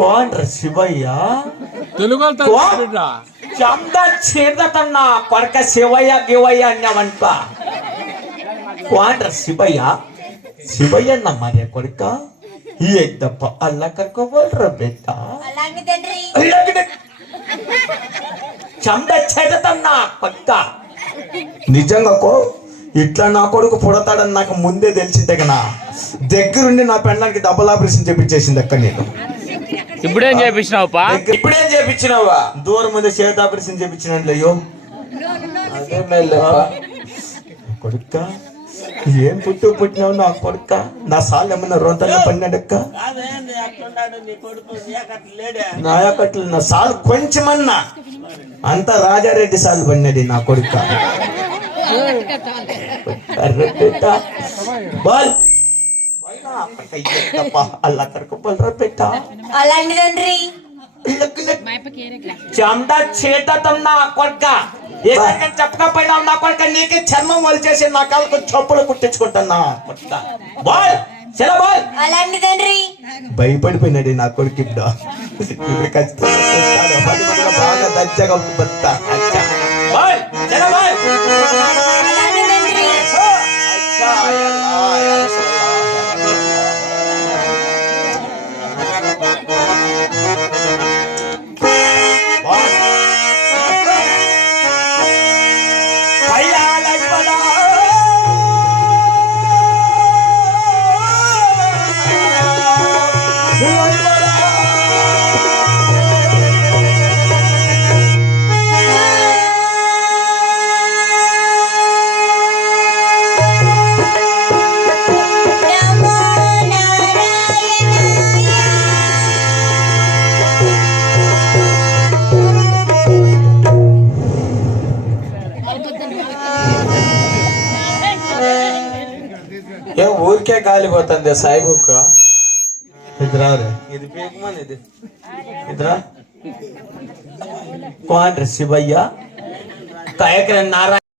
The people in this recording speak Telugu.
కోన్ శివయ్య తెలుగు చంద చేతన్న కొరక శివయ్య గివయ్య అన్నావంట కోన్ శివయ్య శివయ్య నమ్మరే కొరక ఈ ఎద్దప్ప అల్ల కర్కోబోల్ర బెట్ట చంద చేతన్న కొత్త నిజంగా ఇట్లా నా కొడుకు పుడతాడని నాకు ముందే తెలిసిందే కదా దగ్గరుండి నా పెళ్ళానికి డబుల్ ఆపరేషన్ చేపించేసింది అక్క నేను ఇప్పుడేం చేపించినావుపా ఇప్పుడేం చేపించినావా దూరం ముందే చేత ఆపరేషన్ చేపించినట్లు అయ్యో కొడుక్క ఏం పుట్టినావు నా కొడుక్క నా సార్లు ఏమన్నా రొంతల్లో పడినాడక్క నాయకట్లు నా సార్లు కొంచెమన్నా అంతా రాజారెడ్డి సార్లు పడినాడు నా కొడుక్క అల్లా కడుకోబోల్రా పెట్ట చందా చేతం నా కొడుక చెప్పకపోయినా నా కొడుక నీకే చర్మం వలిచేసి నా కాళ్ళకు చొప్పులు కుట్టించుకుంటున్నా కొడుక బాల్ చలో బాల్ భయపడిపోయినాడు నా కొడుకు ఇప్పుడు ఖచ్చితంగా బాగా దచ్చగా బతా బాల్ చలో బాల్ ఏం ఊరికే కాలిపోతుంది సాయిబుక్ ఇదిరా ఇది పీకమని ఇది ఇదిరా కోన్ శివయ్య నారాయణ